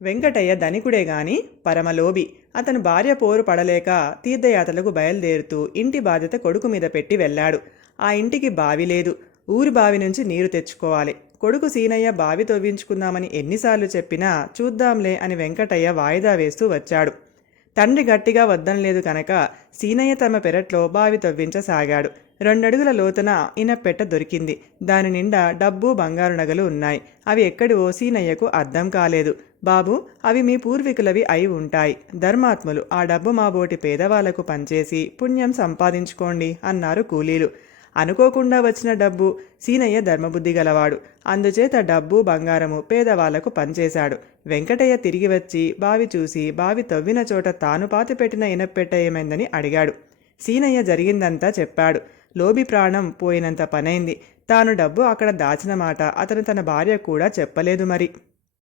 వెంకటయ్య ధనికుడే గాని పరమలోభి. అతను భార్య పోరు పడలేక తీర్థయాత్రలకు బయలుదేరుతూ ఇంటి బాధ్యత కొడుకు మీద పెట్టి వెళ్ళాడు. ఆ ఇంటికి బావి లేదు. ఊరి బావి నుంచి నీరు తెచ్చుకోవాలి. కొడుకు సీనయ్య బావి తవ్వించుకుందామని ఎన్నిసార్లు చెప్పినా చూద్దాంలే అని వెంకటయ్య వాయిదా వేస్తూ వచ్చాడు. తండ్రి గట్టిగా వద్దనలేదు కనుక సీనయ్య తమ పెరట్లో బావి తవ్వించసాగాడు. 2 అడుగుల లోతున ఇనప్పెట్ట దొరికింది. దాని నిండా డబ్బు బంగారు నగలు ఉన్నాయి. అవి ఎక్కడివో సీనయ్యకు అర్థం కాలేదు. బాబు, అవి మీ పూర్వీకులవి అయి ఉంటాయి. ధర్మాత్ములు. ఆ డబ్బు మాబోటి పేదవాళ్లకు పంచేసి పుణ్యం సంపాదించుకోండి అన్నారు కూలీలు. అనుకోకుండా వచ్చిన డబ్బు. సీనయ్య ధర్మబుద్ధి గలవాడు. అందుచేత డబ్బు బంగారము పేదవాళ్లకు పంచేశాడు. వెంకటయ్య తిరిగి వచ్చి బావి చూసి బావి తవ్విన చోట తాను పాతిపెట్టిన ఇనప్పెట్ట ఏమైందని అడిగాడు. సీనయ్య జరిగిందంతా చెప్పాడు. లోబి ప్రాణం పోయినంత పనైంది. తాను డబ్బు అక్కడ దాచిన మాట అతను తన భార్య కూడా చెప్పలేదు మరి.